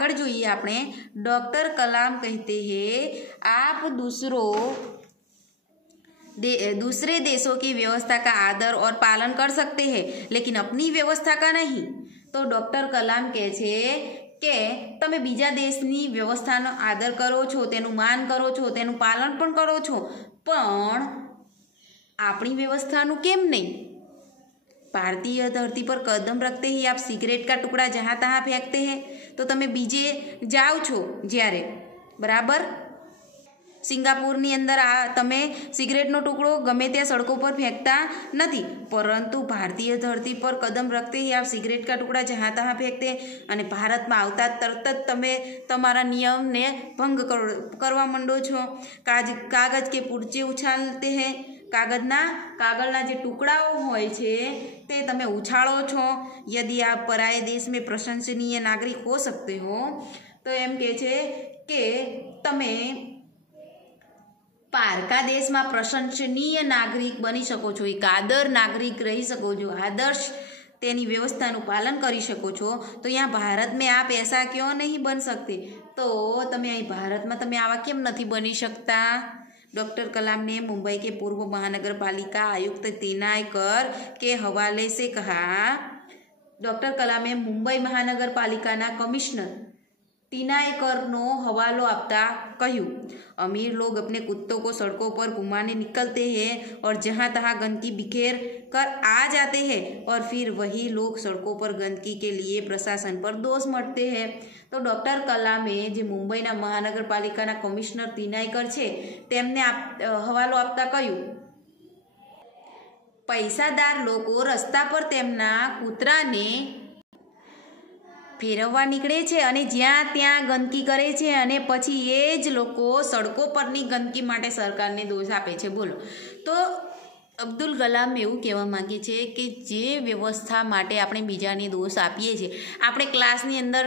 आगळ जोईए आपणे। डॉक्टर कलाम कहते हैं आप दूसरे देशों की व्यवस्था का आदर और पालन कर सकते हैं, लेकिन अपनी व्यवस्था का नहीं। तो डॉक्टर कलाम कहे छे के तमे बीजा देशनी व्यवस्थानो आदर करो छो, तेनुं मान करो छो, तेनुं पालन पण करो छो, पण आपणी व्यवस्थानुं केम नहीं? भारतीय धरती पर कदम रखते ही आप सिगरेट का टुकड़ा जहाँ तहाँ फेंकते हैं, तो तमे बीजे जाओ छो ज्यारे, बराबर सिंगापुरनी अंदर तमे सिगरेटनो टुकड़ो गमे त्या सड़कों पर फेंकता नहीं, परंतु भारतीय धरती पर कदम रखते ही आप सिगरेट का टुकड़ा जहाँ तहाँ फेंकते हैं अने भारत में आवता तरत ज तमे तमारा नियम ने भंग करवा मंडो छो। कागज के पुर्जे उछालते हैं, कागळना जे टुकड़ाओ होय छे ते तमे उछाळो छो। यदि आप पराये देश में प्रशंसनीय नागरिक हो सकते हो, तो एम कहे छे के तमे पारका देश में प्रशंसनीय नागरिक बनी सको छो, एक आदर नागरिक रही सको छो, आदर्श तेनी व्यवस्थानुं पालन करी सको छो। तो यहाँ भारत में आप ऐसा क्यों नहीं बन सकते? तो तमे अहीं भारत में तमे आवा केम नहीं बनी सकता? डॉक्टर कलाम ने मुंबई के पूर्व महानगर पालिका आयुक्त तिनायकर के हवाले से कहा। डॉक्टर कलामे मुंबई महानगर पालिका कमिश्नर तिनायकरनो हवालो आपता कहूँ, अमीर लोग अपने कुत्तों को सड़कों पर घुमाने निकलते हैं और जहाँ तहाँ गंदगी बिखेर कर आ जाते हैं, और फिर वही लोग सड़कों पर गंदगी के लिए प्रशासन पर दोष मढ़ते हैं। तो डॉक्टर कलामे जे मुंबईना महानगरपालिकाना कमिश्नर तिनायकर छे तेमने हवालो आपता कहूँ, पैसादार लोग रस्ता पर तेमना कूतराने फेरववा निकळे छे अने ज्यां त्यां गंदगी करे छे अने पछी ए ज लोको सड़कों परनी गंदगी माटे सरकारने दोष आपे छे। बोलो, तो अब्दुल कलाम एवुं कहेवा मांगे छे कि जे व्यवस्था माटे आपणे बीजाने दोष आपीए छे, आपणे क्लासनी अंदर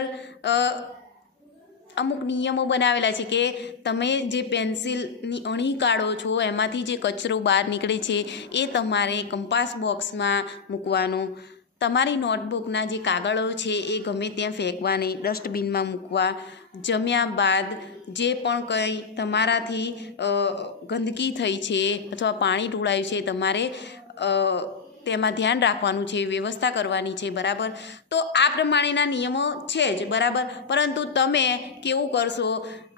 अमुक नियमों बनावेला छे कि तमे जे पेन्सिलनी अणी काढो छो एमांथी जे कचरो बहार निकळे छे ए तमारे कंपास बॉक्समां मूकवानो, तमारी नोटबुकना जे कागळो छे ए गमे त्यां फेंकवा नहीं, डस्टबीनमां मूकवा। जम्या बाद जे पण कंई तमाराथी गंदकी थई छे अथवा पाणी ढोळायुं छे तमारे तेमां ध्यान राखवानुं छे, व्यवस्था करवानी छे, बराबर। तो आ प्रमाणेना नियमो छे ज, बराबर, परंतु तमे केवुं करशो?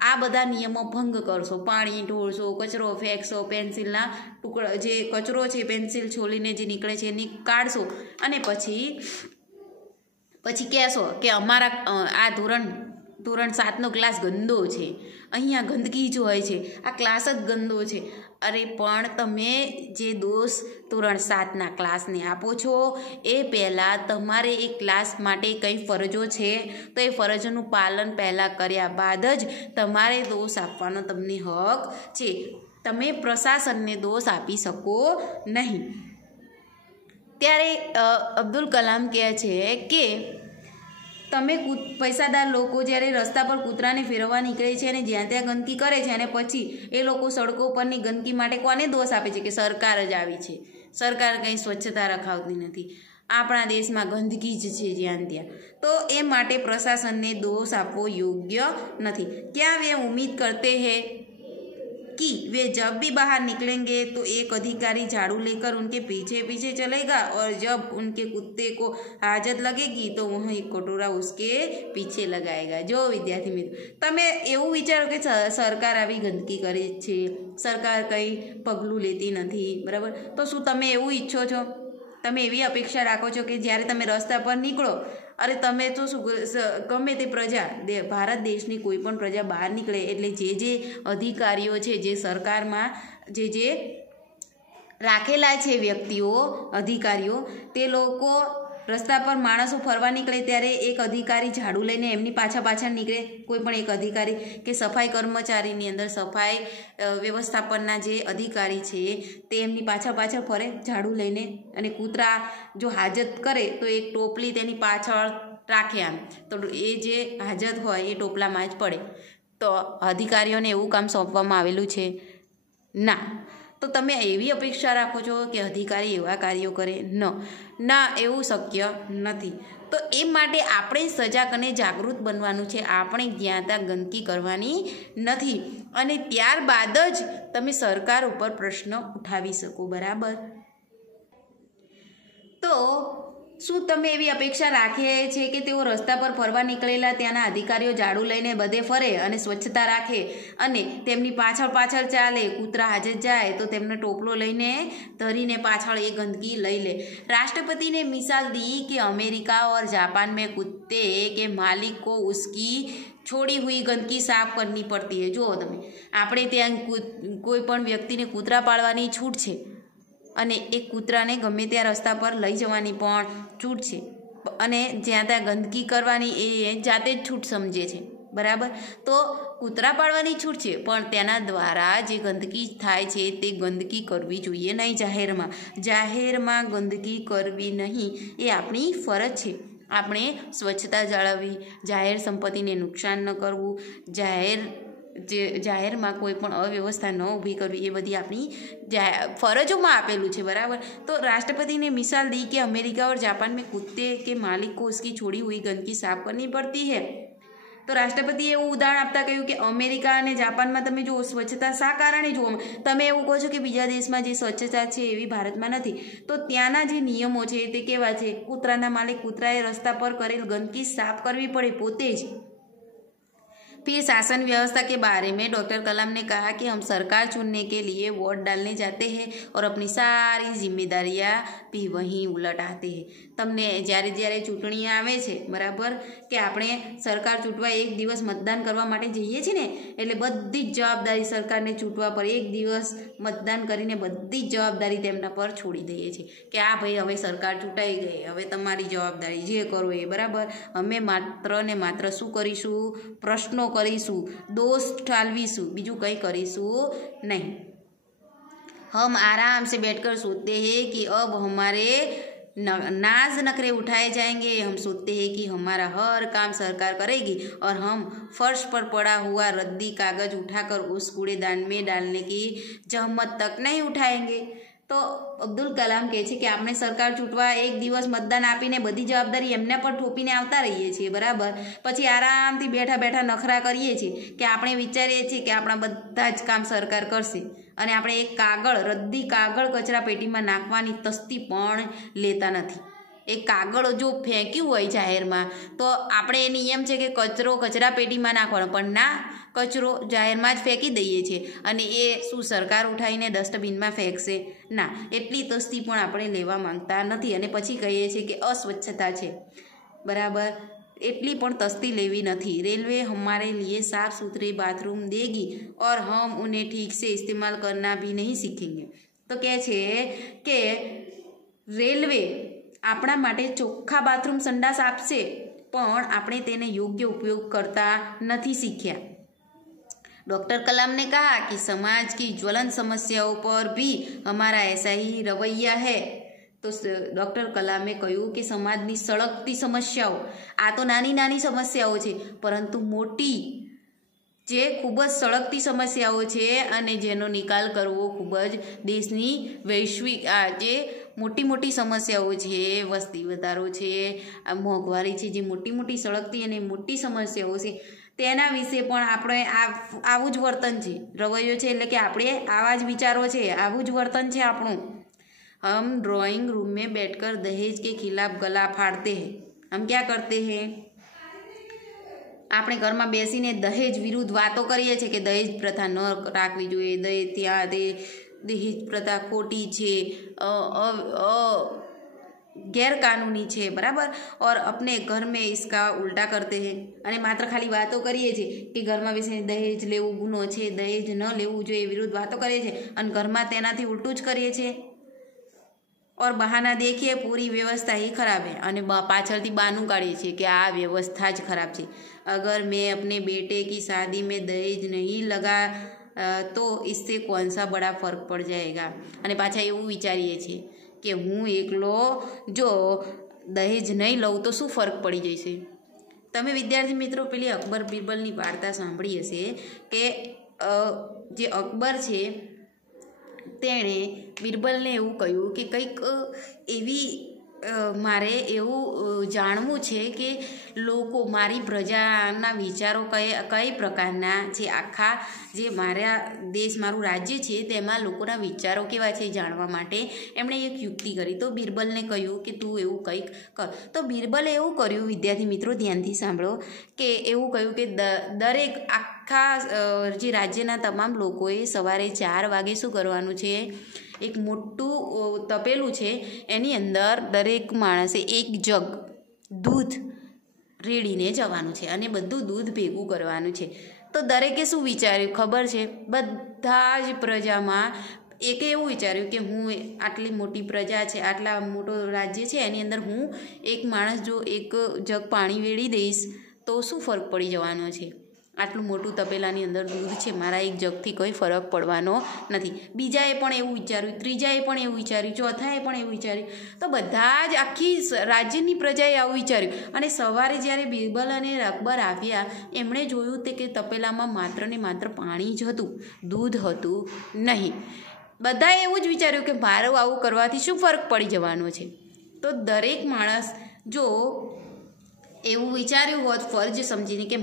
आ बधा नियमो भंग करशो, पाणी ढोळशो, कचरो फेंकशो, पेन्सिलना टुकड़ा जे कचरो छे पेन्सिल छोलीने जे निकळे छे एनी काढशो अने પછી કહેશો કે અમારા આ ધોરણ 7નો ક્લાસ ગંદો છે, અહીંયા ગંદકી જ હોય છે, આ ક્લાસ જ ગંદો છે। અરે પણ તમે જે દોષ ધોરણ 7ના ક્લાસને આપો છો એ પહેલાં તમારે એ ક્લાસ માટે કંઈ ફરજો છે તો એ ફરજોનું પાલન પહેલાં કર્યા બાદ જ તમારે દોષ આપવાનો તમને હક છે। તમે પ્રશાસનને દોષ આપી શકો નહીં। ત્યારે અબ્દુલ કલામ કહે છે કે તમે પૈસાદાર લોકો જ્યારે રસ્તા પર કૂતરાને ફેરવવા નીકળે છે અને જ્યાં ત્યાં ગંદકી કરે છે અને પછી એ લોકો સડકો પરની ગંદકી માટે કોને દોષ આપે છે કે સરકાર જ આવી છે, સરકાર કંઈ સ્વચ્છતા રખાવતી નથી, આપણા દેશમાં ગંદકી જ છે જ્યાં ત્યાં, તો એ માટે પ્રશાસનને દોષ આપવો યોગ્ય નથી। क्या वे उम्मीद करते हैं कि वे जब भी बाहर निकलेंगे तो एक अधिकारी झाड़ू लेकर उनके पीछे पीछे चलेगा और जब उनके कुत्ते को हाजत लगेगी तो वह एक कटोरा उसके पीछे लगाएगा। जो विद्यार्थी मित्र तमे एवं विचारो कि सरकार आवी गंदकी करे छे, सरकार कई पगलू लेती नहीं, बराबर, तो शू तमे एवं इच्छो छो? तमे एवी अपेक्षा राखो छो कि ज्यारे तमे रस्ता पर निकळो, अरे तमे तो गमे ते प्रजा भारत देशनी कोईपण प्रजा बहार निकळे एटले जे अधिकारीओ छे, जे सरकारमां जे राखेला छे व्यक्तिओ अधिकारीओ, ते लोको रस्ता पर माणसों फरवा निकळे त्यारे एक अधिकारी झाड़ू लईने एमनी पाछळ निकळे, कोईपण एक अधिकारी के सफाई कर्मचारीनी अंदर सफाई व्यवस्थापनना जे अधिकारी छे ते एमनी पाछळ फरे झाड़ू लईने अने कूतरा जो हाजत करे तो एक टोपली तेनी पाछळ राखे आम, तो ए जे हाजत होय ए टोपलामां ज पड़े। तो अधिकारीओने एवुं काम सोंपवामां आवेलुं छे ना, तो तमे एवी अपेक्षा राखो छो कि अधिकारी एवा कार्यो करे? ना, एवुं शक्य नथी। તો એ માટે આપણે સજાગ અને જાગૃત બનવાનું છે. આપણે જ્યાં ત્યાં ગંદકી કરવાની નથી અને ત્યારબાદ જ તમે સરકાર ઉપર પ્રશ્ન ઉઠાવી શકો. બરાબર. તો શું તમે એવી અપેક્ષા રાખે છે કે તેઓ રસ્તા પર ફરવા નીકળેલા ત્યાંના અધિકારીઓ ઝાડુ લઈને બધે ફરે અને સ્વચ્છતા રાખે અને તેમની પાછળ પાછળ ચાલે? કૂતરા હાજર જાય તો તેમને ટોપલો લઈને ધરીને પાછળ એ ગંદકી લઈ લે. राष्ट्रपति ने मिसाल दी कि अमेरिका और जापान में कुत्ते के मालिक को उसकी छोड़ी हुई गंदगी साफ करनी पड़ती है. જુઓ તમે, આપણે ત્યાં કોઈ પણ વ્યક્તિને કૂતરા પાળવાની છૂટ છે અને એ કૂતરાને ગમે ત્યાં રસ્તા પર લઈ જવાની પણ છૂટ છે અને જ્યાં ત્યાં ગંદકી કરવાની એ જાતે જ છૂટ સમજે છે. બરાબર. તો કૂતરા પાળવાની છૂટ છે પણ તેના દ્વારા જે ગંદકી થાય છે તે ગંદકી કરવી જોઈએ નહીં. જાહેરમાં ગંદકી કરવી નહીં એ આપણી ફરજ છે. આપણે સ્વચ્છતા જાળવવી, જાહેર સંપત્તિને નુકસાન ન કરવું, જાહેરમાં કોઈ પણ અવ્યવસ્થા ન ઊભી કરવી, એ બધી આપણી ફરજોમાં આપેલું છે. બરાબર. તો राष्ट्रपति ने मिसाल दी कि अमेरिका और जापान में कुत्ते के मालिक को उसकी छोड़ी हुई गंदगी साफ करनी पड़ती है. તો રાષ્ટ્રપતિએ એવું ઉદાહરણ આપતા કહ્યું કે અમેરિકા અને જાપાનમાં તમે જુઓ સ્વચ્છતા શા કારણે જુઓ. તમે એવું કહો છો કે બીજા દેશમાં જે સ્વચ્છતા છે એવી ભારતમાં નથી, તો ત્યાંના જે નિયમો છે તે કેવા છે? કૂતરાના માલિક કૂતરાએ રસ્તા પર કરેલ ગંદકી સાફ કરવી પડે પોતે જ. फिर शासन व्यवस्था के बारे में डॉक्टर कलाम ने कहा कि हम सरकार चुनने के लिए वोट डालने जाते हैं और अपनी सारी जिम्मेदारियां भी वहीं उलट आते हैं. તમને જ્યારે ચૂંટણી આવે છે, બરાબર, કે આપણે સરકાર ચૂંટવા એક દિવસ મતદાન કરવા માટે જઈએ છીએ ને, એટલે બધી જ જવાબદારી સરકારને ચૂંટવા પર એક દિવસ મતદાન કરીને બધી જ જવાબદારી તેમના પર છોડી દઈએ છીએ કે આ ભાઈ હવે સરકાર ચૂંટાઈ ગઈ, હવે તમારી જવાબદારી જે કરો એ. બરાબર. અમે માત્ર ને માત્ર શું કરીશું? પ્રશ્નો કરીશું, दोष ठालवीશું, બીજું કંઈ કરીશું નહીં. हम आराम से बैठकर सोचते हैं कि अब हमारे नाज नखरे उठाए जाएंगे. हम सोचते हैं कि हमारा हर काम सरकार करेगी और हम फर्श पर पड़ा हुआ रद्दी कागज उठाकर उस कूड़ेदान में डालने की जहमत तक नहीं उठाएंगे. તો અબ્દુલ કલામ કહે છે કે આપણે સરકાર ચૂંટવા એક દિવસ મતદાન આપીને બધી જવાબદારી એમના પર થોપીને આવતા રહીએ છીએ. બરાબર. પછી આરામથી બેઠા બેઠા નખરા કરીએ છીએ કે આપણે વિચારીએ છીએ કે આપણા બધા જ કામ સરકાર કરશે અને આપણે એક રદ્દી કાગળ કચરા પેટીમાં નાખવાની તસ્તી પણ લેતા નથી. એ કાગળ જો ફેંક્યું હોય જાહેરમાં તો આપણે એ નિયમ છે કે કચરો કચરા પેટીમાં નાખવાનો, પણ ના, કચરો જાહેરમાં જ ફેંકી દઈએ છીએ અને એ શું સરકાર ઉઠાવીને ડસ્ટબિનમાં ફેંકશે? ના, એટલી તસ્તી પણ આપણે લેવા માંગતા નથી અને પછી કહીએ છીએ કે અસ્વચ્છતા છે. બરાબર. એટલી પણ તસ્તી લેવી નથી. रेलवे हमारे लिए साफ सुथरे बाथरूम देगी और हम उन्हें ठीक से इस्तेमाल करना भी नहीं सीखेंगे. તો કહે છે કે રેલવે આપણા માટે ચોખ્ખા બાથરૂમ સંડાસ આપશે પણ આપણે તેને યોગ્ય ઉપયોગ કરતા નથી શીખ્યા. डॉक्टर कलाम ने कहा कि समाज की ज्वलंत समस्याओं पर भी हमारा ऐसा ही रवैया है. તો ડૉક્ટર કલામે કહ્યું કે સમાજની સળગતી સમસ્યાઓ, આ તો નાની નાની સમસ્યાઓ છે, પરંતુ મોટી જે ખૂબ જ સળગતી સમસ્યાઓ છે અને જેનો નિકાલ કરવો ખૂબ જ દેશની વૈશ્વિક આ જે મોટી સમસ્યાઓ છે, વસ્તી વધારો છે, આ મોંઘવારી છે, જે મોટી સળગતી અને મોટી સમસ્યાઓ છે તેના વિશે પણ આપણે આવું જ વર્તન છે, રવૈયો છે, એટલે કે આપણે આવા જ વિચારો છે, આવું જ વર્તન છે આપણું. हम ड्राइंग रूम में बैठकर दहेज के खिलाफ गला फाड़ते हैं. हम क्या करते हैं? આપણે ઘરમાં બેસીને દહેજ વિરુદ્ધ વાતો કરીએ છીએ કે દહેજ પ્રથા ન રાખવી જોઈએ, દહેજ પ્રથા ખોટી છે, ગેરકાનૂની છે. બરાબર. और अपने घर में इसका उल्टा करते हैं. અને માત્ર ખાલી વાતો કરીએ છીએ કે ઘરમાં બેસીને દહેજ લેવું ગુનો છે, દહેજ ન લેવું જોઈએ, વિરુદ્ધ વાતો કરીએ છીએ અને ઘરમાં તેનાથી ઉલટું જ કરીએ છીએ. और बहाना देखिए पूरी व्यवस्था ही खराब है. અને પાછળથી બાનું કાઢીએ છીએ કે આ વ્યવસ્થા જ ખરાબ છે. अगर मैं अपने बेटे की शादी में दहेज नहीं लगा तो इससे कौन सा बड़ा फर्क पड़ जाएगा. અને પાછા એવું વિચારીએ છીએ કે હું એકલો જો દહેજ નહીં લઉં તો શું ફરક પડી જશે. તમે વિદ્યાર્થી મિત્રો પેલી અકબર બિરબલની વાર્તા સાંભળી હશે કે જે અકબર છે તેણે બિરબલને એવું કહ્યું કે કંઈક એવી મારે એવું જાણવું છે કે લોકો મારી પ્રજાના વિચારો કઈ પ્રકારના જે આખા જે મારા દેશ મારું રાજ્ય છે તેમાં લોકોના વિચારો કેવા છે જાણવા માટે એમણે એક યુક્તિ કરી. તો બિરબલને કહ્યું કે તું એવું કંઈક કર. તો બિરબલે એવું કર્યું, વિદ્યાર્થી મિત્રો ધ્યાનથી સાંભળો, કે એવું કહ્યું કે દરેક આખા જે રાજ્યના તમામ લોકોએ સવારે 4 વાગે શું કરવાનું છે, એક મોટું તપેલું છે એની અંદર દરેક માણસે એક જગ દૂધ રેડીને જવાનું છે અને બધું દૂધ ભેગું કરવાનું છે. તો દરેકે શું વિચાર્યું ખબર છે? બધા જ પ્રજામાં એકે એવું વિચાર્યું કે હું આટલી મોટી પ્રજા છે, આટલા મોટો રાજ્ય છે, એની અંદર હું એક માણસ જો એક જગ પાણી વેડી દઈશ તો શું ફરક પડી જવાનો છે? આટલું મોટું તપેલાની અંદર દૂધ છે, મારા એક જગથી કોઈ ફરક પડવાનો નથી. બીજાએ પણ એવું વિચાર્યું, ત્રીજાએ પણ એવું વિચાર્યું, ચોથાએ પણ એવું વિચાર્યું. તો બધા જ આખી રાજ્યની પ્રજાએ આવું વિચાર્યું. અને સવારે જ્યારે બિરબલ અને અકબર આવ્યા, એમણે જોયું તે કે તપેલામાં માત્ર ને માત્ર પાણી જ હતું, દૂધ હતું નહીં. બધાએ એવું જ વિચાર્યું કે મારું આવું કરવાથી શું ફરક પડી જવાનો છે? તો દરેક માણસ જો એવું વિચાર્યું હોત ફરજ સમજીને કે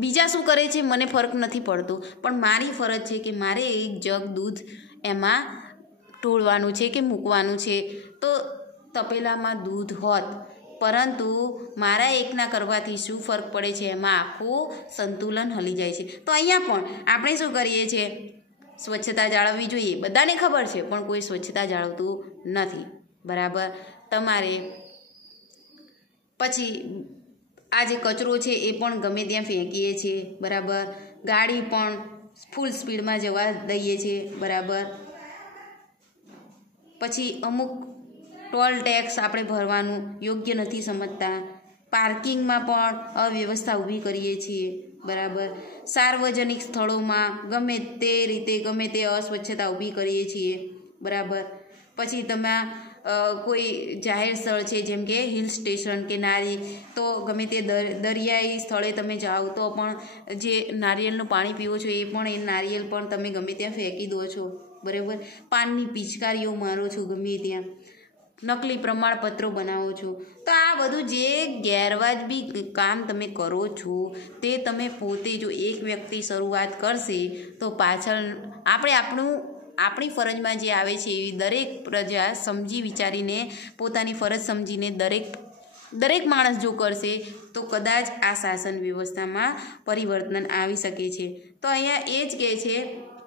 બીજા શું કરે છે મને ફરક નથી પડતો, પણ મારી ફરજ છે કે મારે એક જગ દૂધ એમાં ઢોળવાનું છે કે મૂકવાનું છે, તો તપેલામાં દૂધ હોત. પરંતુ મારા એકના કરવાથી શું ફરક પડે છે, એમાં આખું સંતુલન હલી જાય છે. તો અહીંયા પણ આપણે શું કરીએ છીએ? સ્વચ્છતા જાળવવી જોઈએ, બધાને ખબર છે, પણ કોઈ સ્વચ્છતા જાળવતું નથી. બરાબર. તમારે પછી આ જે કચરો છે એ પણ ગમે ત્યાં ફેંકીએ છીએ. બરાબર. ગાડી પણ ફૂલ સ્પીડમાં જવા દઈએ છીએ. બરાબર. પછી અમુક ટોલ ટેક્સ આપણે ભરવાનું યોગ્ય નથી સમજતા. પાર્કિંગમાં પણ અવ્યવસ્થા ઊભી કરીએ છીએ. બરાબર. સાર્વજનિક સ્થળોમાં ગમે તે રીતે ગમે તે અસ્વચ્છતા ઊભી કરીએ છીએ. બરાબર. પછી તમે કોઈ જાહેર સ્થળ છે જેમ કે હિલ સ્ટેશન કે તો ગમે તે દરિયાઈ સ્થળે તમે જાઓ તો પણ જે નારિયેળનું પાણી પીવો છો એ પણ એ નારિયેળ પણ તમે ગમે ત્યાં ફેંકી દો છો. બરાબર. પાનની પિચકારીઓ મારો છો ગમે ત્યાં, નકલી પ્રમાણપત્રો બનાવો છો. તો આ બધું જે ગેરવાજબી કામ તમે કરો છો તે તમે પોતે જો એક વ્યક્તિ શરૂઆત કરશે તો પાછળ આપણી ફરજમાં જે આવે છે એવી દરેક પ્રજા સમજી વિચારીને પોતાની ફરજ સમજીને દરેક માણસ જો કરશે તો કદાચ આ શાસન વ્યવસ્થામાં પરિવર્તન આવી શકે છે. તો અહીંયા એ જ કહે છે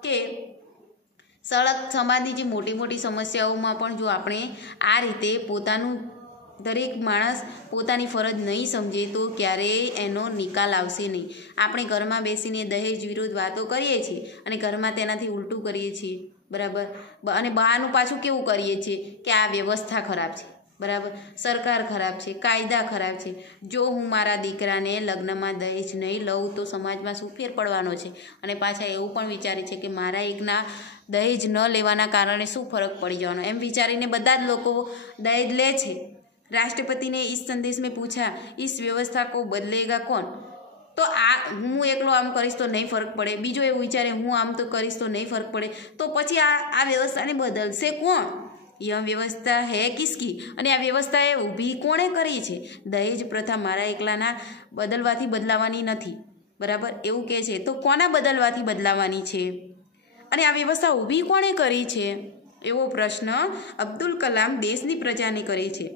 કે સમાજની જે મોટી મોટી સમસ્યાઓમાં પણ જો આપણે આ રીતે દરેક માણસ પોતાની ફરજ નહીં સમજે તો ક્યારેય એનો નિકાલ આવશે નહીં. આપણે ઘરમાં બેસીને દહેજ વિરુદ્ધ વાતો કરીએ છીએ અને ઘરમાં તેનાથી ઉલટું કરીએ છીએ. બરાબર. અને બહારનું પાછું કેવું કરીએ છીએ કે આ વ્યવસ્થા ખરાબ છે. બરાબર. સરકાર ખરાબ છે, કાયદા ખરાબ છે. જો હું મારા દીકરાને લગ્નમાં દહેજ નહીં લઉં તો સમાજમાં શું ફેર પડવાનો છે? અને પાછા એવું પણ વિચારે છે કે મારા એકના દહેજ ન લેવાના કારણે શું ફરક પડી જવાનો, એમ વિચારીને બધા જ લોકો દહેજ લે છે. राष्ट्रपति ने इस संदेश में पूछा, इस व्यवस्था को बदलेगा कौन? तो હું એકલો આમ કરીશ તો નહીં ફરક પડે, બીજો એવું વિચારે હું આમ તો કરીશ તો નહીં ફરક પડે, તો પછી આ વ્યવસ્થાને બદલશે કોણ? यह व्यवस्था है किसकी? અને આ વ્યવસ્થાએ ઊભી કોણે કરી છે? દહેજ પ્રથા મારા એકલાના બદલવાથી બદલાવાની નથી. બરાબર. એવું કહે છે. તો કોના બદલવાથી બદલાવાની છે? અને આ વ્યવસ્થા ઊભી કોણે કરી છે? એવો પ્રશ્ન અબ્દુલ કલામ દેશની પ્રજાને કરે છે.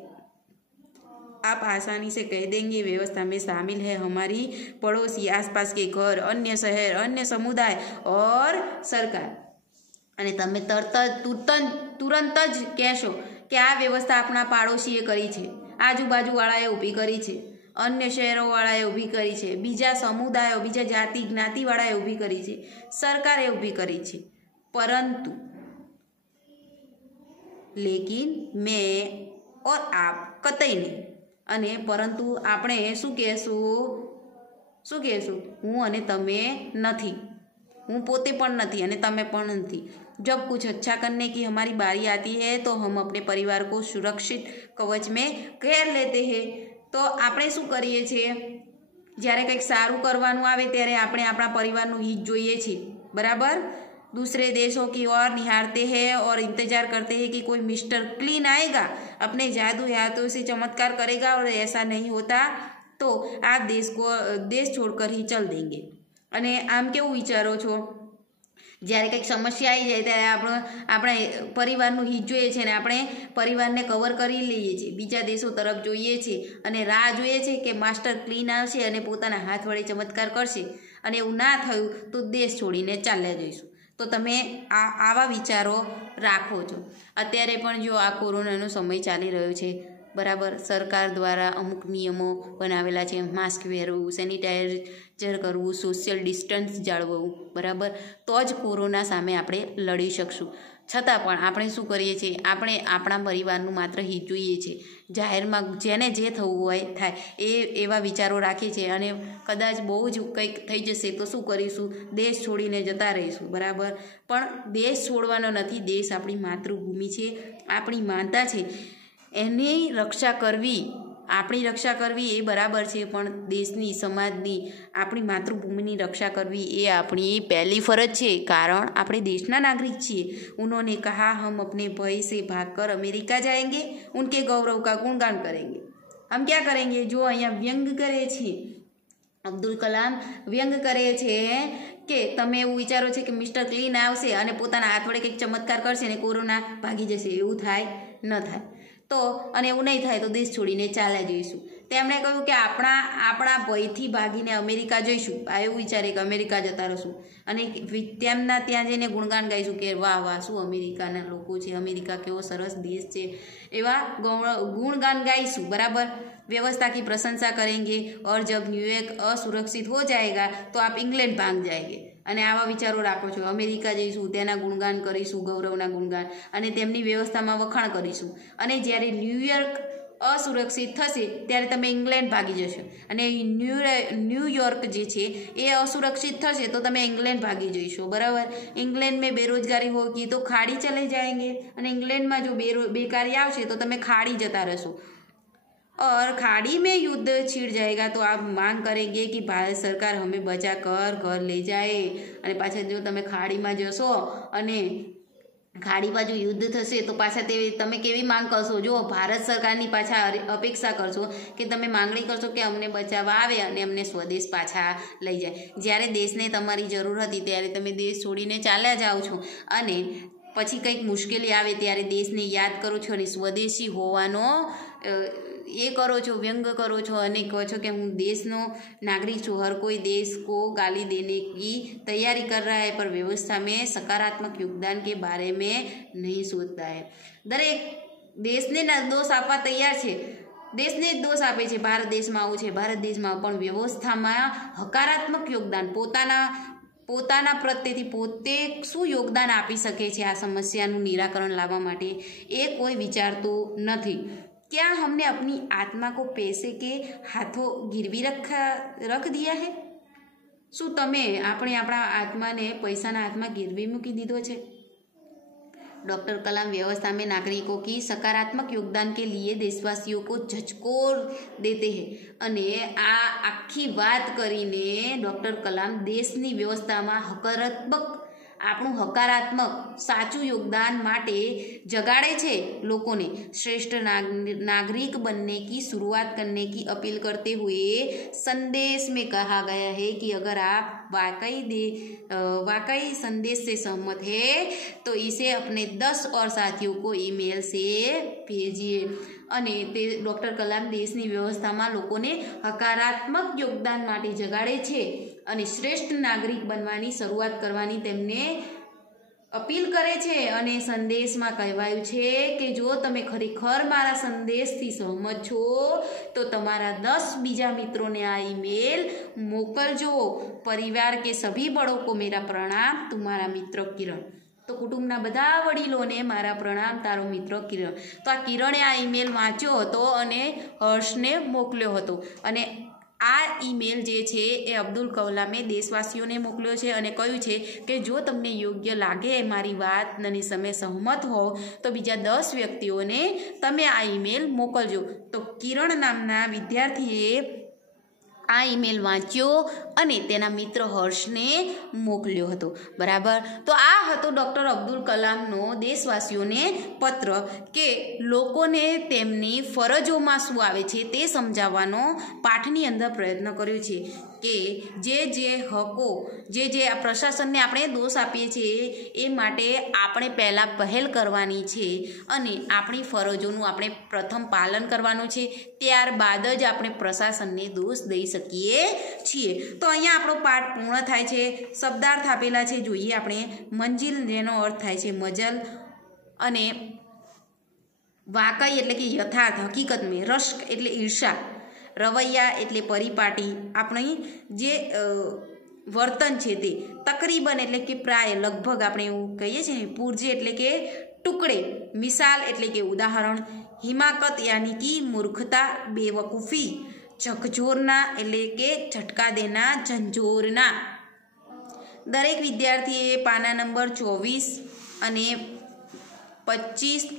आप आसानी से कह देंगे व्यवस्था में शामिल है हमारी पड़ोसी, आसपास के घर, अन्य शहर, अन्य समुदाय और सरकार. અને તમે તુરંત જ કહેશો કે આ વ્યવસ્થા આપણા પાડોશીએ કરી છે, આજુબાજુવાળાએ ઊભી કરી છે, અન્ય શહેરોવાળાએ ઊભી કરી છે, બીજા સમુદાયો, બીજા જાતિ જ્ઞાતિવાળાએ ઊભી કરી છે, સરકારે ઊભી કરી છે. પરંતુ લેકિન મેં ઓર આપ કતઈ નહીં. અને પરંતુ આપણે શું કહેશું? હું અને તમે નથી, હું પોતે પણ નથી અને તમે પણ નથી. जब कुछ अच्छा करने की हमारी बारी आती है तो हम अपने परिवार को सुरक्षित कवच में घेर लेते हैं. તો આપણે શું કરીએ છીએ? જ્યારે કંઈક સારું કરવાનું આવે ત્યારે આપણે આપણા પરિવારનું હિત જોઈએ છીએ. બરાબર. दूसरे देशों की ओर निहारते हैं और इंतजार करते हैं कि कोई मिस्टर क्लीन आएगा, अपने जादू हाथों से चमत्कार करेगा, और ऐसा नहीं होता तो आप देश छोड़कर ही चल देंगे। અને આમ કેવું વિચારો છો? જ્યારે કંઈક સમસ્યા આવી જાય ત્યારે આપણે પરિવારનું હિત જોઈએ છે, ને આપણે પરિવારને કવર કરી લઈએ છીએ, બીજા દેશો તરફ જોઈએ છીએ અને રાહ જોઈએ છે કે માસ્ટર ક્લીન આવશે અને પોતાના હાથ વડે ચમત્કાર કરશે, અને એવું ના થયું તો દેશ છોડીને ચાલ્યા જઈશું। તો તમે આવા વિચારો રાખો છો। અત્યારે પણ જો આ કોરોનાનો સમય ચાલી રહ્યો છે, બરાબર, સરકાર દ્વારા અમુક નિયમો બનાવેલા છે, માસ્ક પહેરવું, સેનિટાઈઝર કરવું, સોશિયલ ડિસ્ટન્સ જાળવવું, બરાબર, તો જ કોરોના સામે આપણે લડી શકશું। છતાં પણ આપણે શું કરીએ છીએ? આપણે આપણા પરિવારનું માત્ર હિત જોઈએ છીએ, જાહેરમાં જેને જે થવું હોય થાય એવા વિચારો રાખીએ છીએ, અને કદાચ બહુ જ કંઈક થઈ જશે તો શું કરીશું? દેશ છોડીને જતા રહીશું, બરાબર। પણ દેશ છોડવાનો નથી, દેશ આપણી માતૃભૂમિ છે, આપણી માતા છે, એની રક્ષા કરવી, આપણી રક્ષા કરવી એ બરાબર છે, પણ દેશની, સમાજની, આપણી માતૃભૂમિની રક્ષા કરવી એ આપણી પહેલી ફરજ છે, કારણ આપણે દેશના નાગરિક છીએ। उन्होंने कहा हम अपने भय से भागकर अमेरिका जाएंगे, उनके गौरव का गुणगान करेंगे। हम क्या करेंगे? जो અહીંયા વ્યંગ કરે છે, અબ્દુલ કલામ વ્યંગ કરે છે કે તમે એવું વિચારો છે કે મિસ્ટર ક્લીન આવશે અને પોતાના હાથ વડે કંઈક ચમત્કાર કરશે અને કોરોના ભાગી જશે, એવું થાય ન થાય તો, અને એવું નહીં થાય તો દેશ છોડીને ચાલ્યા જઈશું। તેમણે કહ્યું કે આપણા ભયથી ભાગીને અમેરિકા જઈશું, આ એવું વિચારે કે અમેરિકા જતા રહીશું અને તેમના ત્યાં જઈને ગુણગાન ગાઈશું કે વાહ વાહ, શું અમેરિકાના લોકો છે, અમેરિકા કેવો સરસ દેશ છે, એવા ગુણગાન ગાઈશું, બરાબર। व्यवस्था की प्रशंसा करेंगे और जब न्यूयॉर्क असुरक्षित हो जाएगा तो आप इंग्लैंड भाग जाएंगे। અને આવા વિચારો રાખો છો, અમેરિકા જઈશું, તેના ગુણગાન કરીશું, ગૌરવના ગુણગાન, અને તેમની વ્યવસ્થામાં વખાણ કરીશું, અને જ્યારે ન્યુયોર્ક असुरक्षित થશે ત્યારે તમે ઇંગ્લેન્ડ ભાગી જશો, અને ન્યુયોર્ક જે છે એ असुरक्षित થશે તો તમે ઇંગ્લેન્ડ ભાગી જઈશો, બરાબર। इंग्लैंड में बेरोजगारी होगी तो खाड़ी चले जाएंगे, અને ઇંગ્લેન્ડમાં જો બેકારી આવશે તો તમે ખાડી જતા રહેશો, और खाड़ी में युद्ध छिड़ जाएगा तो आप मांग करेंगे कि भारत सरकार हमें बचा कर घर ले जाए। અને પાછા જો તમે ખાડીમાં જશો અને ખાડી બાજુ યુદ્ધ થશે તો પાછા તમે કેવી માંગ કરશો? જો ભારત સરકારની પાછા અપેક્ષા કરશો કે તમે માંગણી કરશો કે અમને બચાવવા આવે અને અમને સ્વદેશ પાછા લઈ જાય। જ્યારે દેશને તમારી જરૂર હતી ત્યારે તમે દેશ છોડીને ચાલ્યા જાઓ છો, અને પછી કંઈક મુશ્કેલી આવે ત્યારે દેશને યાદ કરો છો અને સ્વદેશી હોવાનો ये करो छो, व्यंग करो छो, અને કહો છો કે હું દેશનો नागरिक છું। हर कोई देश को गाली देने की तैयारी कर रहा है, पर व्यवस्था में सकारात्मक योगदान के बारे में नहीं सोचता है। દરેક દેશને દોષ આપવા તૈયાર છે, દેશને જ દોષ આપે છે, ભારત દેશમાં આવું છે, ભારત દેશમાં, પણ વ્યવસ્થામાં હકારાત્મક યોગદાન પોતાના પ્રત્યેથી પોતે શું યોગદાન આપી શકે છે આ સમસ્યાનું નિરાકરણ લાવવા માટે, એ કોઈ વિચારતું નથી। क्या हमने अपनी आत्मा को पैसे के हाथों गिरवी रख दिया है? શું તમે આપણા આત્માને પૈસાના હાથમાં गिरवी મૂકી દીધો છે? डॉक्टर कलाम व्यवस्था में नागरिकों की सकारात्मक योगदान के लिए देशवासियों को झचकोर देते हैं, અને આ આખી વાત કરીને ડૉક્ટર કલામ દેશની વ્યવસ્થામાં આપણું હકારાત્મક સાચું યોગદાન માટે જગાડે છે લોકોને। श्रेष्ठ नागरिक बनने की शुरुआत करने की अपील करते हुए संदेश में कहा गया है कि अगर आप वाकई संदेश से सहमत है तो इसे अपने 10 और साथियों को ईमेल से भेजिए। અને તે ડૉક્ટર કલામ દેશની વ્યવસ્થામાં લોકોને હકારાત્મક યોગદાન માટે જગાડે છે અને શ્રેષ્ઠ નાગરિક બનવાની શરૂઆત કરવાની તેમને અપીલ કરે છે। અને સંદેશમાં કહેવાયું છે કે જો તમે ખરેખર મારા સંદેશથી સહમત છો તો તમારા 10 બીજા મિત્રોને આ ઈમેલ મોકલજો। પરિવાર के सभी बड़ों को मेरा प्रणाम, तुम्हारा मित्र किरण। તો કુટુંબના બધા વડીલોને મારા પ્રણામ, તારો મિત્ર કિરણ। તો આ કિરણે આ ઈમેલ વાંચ્યો હતો અને હર્ષને મોકલ્યો હતો, અને આ ઈમેલ જે છે એ અબ્દુલ કલામે દેશવાસીઓને મોકલ્યો છે અને કહ્યું છે કે જો તમને યોગ્ય લાગે મારી વાત અને તમે સહમત હો તો બીજા 10 વ્યક્તિઓને તમે આ ઈમેલ મોકલજો। તો કિરણ નામના વિદ્યાર્થીએ આ ઈમેલ વાંચ્યો અને તેના મિત્ર હર્ષને મોકલ્યો હતો, બરાબર. તો આ હતો ડૉક્ટર અબ્દુલ કલામનો દેશવાસીઓને પત્ર કે લોકોને તેમની ફરજોમાં શું આવે છે તે સમજાવવાનો પાઠની અંદર પ્રયત્ન કર્યો છે કે જે હકો જે આ પ્રશાસનને આપણે દોષ આપીએ છીએ એ માટે આપણે પહેલાં પહેલ કરવાની છે અને આપણી ફરજોનું આપણે પ્રથમ પાલન કરવાનું છે, ત્યારબાદ જ આપણે પ્રશાસનને દોષ દઈ શકીએ છીએ. તો અહીંયા આપણો પાઠ પૂર્ણ થાય છે. શબ્દાર્થ આપેલા છે, જોઈએ આપણે. મંજિલ જેનો અર્થ થાય છે મજલ, અને વાકઈ એટલે કે યથાર્થ હકીકત મેં, રશ્ક એટલે ઈર્ષા, રવૈયા એટલે પરિપાટી, આપણી જે વર્તન છે તે, તકરીબન એટલે કે પ્રાય લગભગ આપણે એવું કહીએ છીએ, પૂરજે એટલે કે ટુકડે, મિસાલ એટલે કે ઉદાહરણ, હિમાકત યાની કે મૂર્ખતા, બેવકૂફી, ઝકઝોરના એટલે કે ઝટકા દેના, ઝંઝોરના. દરેક વિદ્યાર્થીએ પાના નંબર 24 અને 25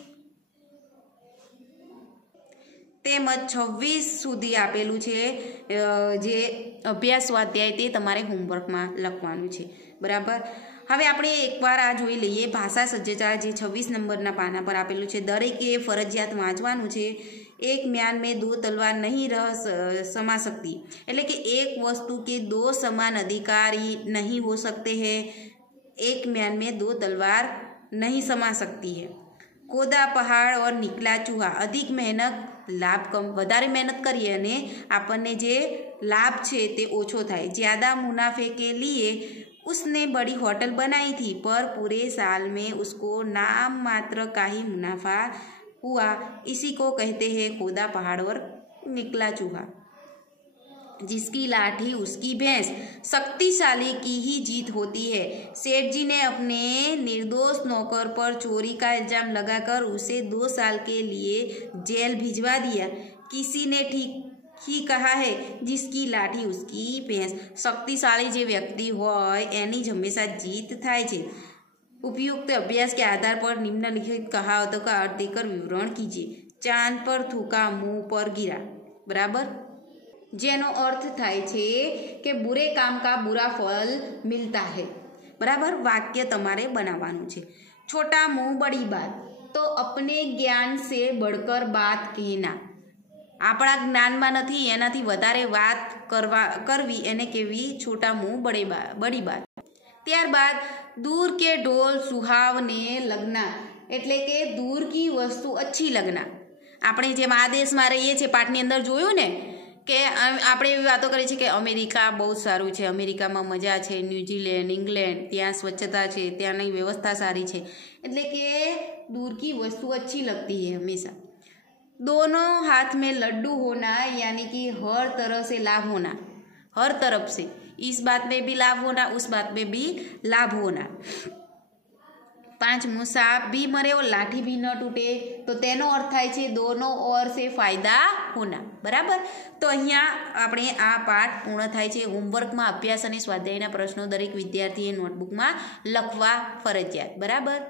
તેમજ 26 સુધી આપેલું છે જે અભ્યાસ સ્વાધ્યાય તે તમારે હોમવર્કમાં લખવાનું છે, બરાબર. હવે આપણે એકવાર આ જોઈ લઈએ. ભાષા સજ્જતા જે 26 નંબરના પાના પર આપેલું છે, દરેકે ફરજિયાત વાંચવાનું છે. एक म्यान में दो तलवार नहीं रह समा सकती, એટલે કે एक वस्तु के दो समान अधिकारी नहीं हो सकते हैं. एक म्यान में दो तलवार नहीं समा सकती है. खोदा पहाड़ और निकला चूहा, अधिक मेहनत लाभ कम, વધારે મહેનત કરીએ અને આપણને જે લાભ છે તે ઓછો થાય. ज़्यादा मुनाफे के लिए उसने बड़ी होटल बनाई थी पर पूरे साल में उसको नाम मात्र का ही मुनाफा हुआ. इसी को कहते हैं खोदा पहाड़ और निकला चूहा. जिसकी लाठी उसकी भैंस, शक्तिशाली की ही जीत होती है. सेठ जी ने अपने निर्दोष नौकर पर चोरी का इल्जाम लगाकर उसे 2 साल के लिए जेल भिजवा दिया. किसी ने ठीक ही कहा है, जिसकी लाठी उसकी भैंस. शक्तिशाली જે વ્યક્તિ હોય એની જ હંમેશા જીત થાય છે. उपयुक्त अभ्यास के आधार पर निम्नलिखित कहावतों का अर्थ देकर विवरण कीजिए. चांद पर थूका मुंह पर गिरा, बराबर. જેનો અર્થ થાય છે કે બુરે કામ કા બુરા ફલ મિલતા હૈ, બરાબર. વાક્ય તમારે બનાવવાનું છે. છોટા મુંહ બડી બાત, તો અપને જ્ઞાન સે બળકર બાત કહેના, આપણા જ્ઞાનમાં નથી એનાથી વધારે વાત કરવી એને કહેવી છોટા મુંહ બડી બાત. ત્યારબાદ દૂર કે ઢોલ સુહાવને લગના, એટલે કે દૂર કી વસ્તુ અચ્છી લગના. આપણે જેમ આ દેશમાં રહીએ છીએ પાઠની અંદર જોયું ને કે આપણે એવી વાતો કરીએ છીએ કે અમેરિકા બહુ સારું છે, અમેરિકામાં મજા છે, ન્યૂઝીલેન્ડ, ઇંગ્લેન્ડ, ત્યાં સ્વચ્છતા છે, ત્યાંની વ્યવસ્થા સારી છે. એટલે કે દૂર કી વસ્તુ અચ્છી લગતી है हमेशा. दोनों हाथ में लड्डू होना यानी कि हर तरह से लाभ होना, हर तरफ से, इस बात में भी लाभ होना, उस बात में भी लाभ होना. 5 सांप भी मरे और लाठी भी न टूटे, તો તેનો અર્થ થાય છે દોનો ઓર સે ફાયદા હોના, બરાબર. તો અહીંયા આપણે આ પાઠ પૂર્ણ થાય છે. હોમવર્કમાં અભ્યાસ અને સ્વાધ્યાયના પ્રશ્નો દરેક વિદ્યાર્થીએ નોટબુકમાં લખવા ફરજિયાત, બરાબર.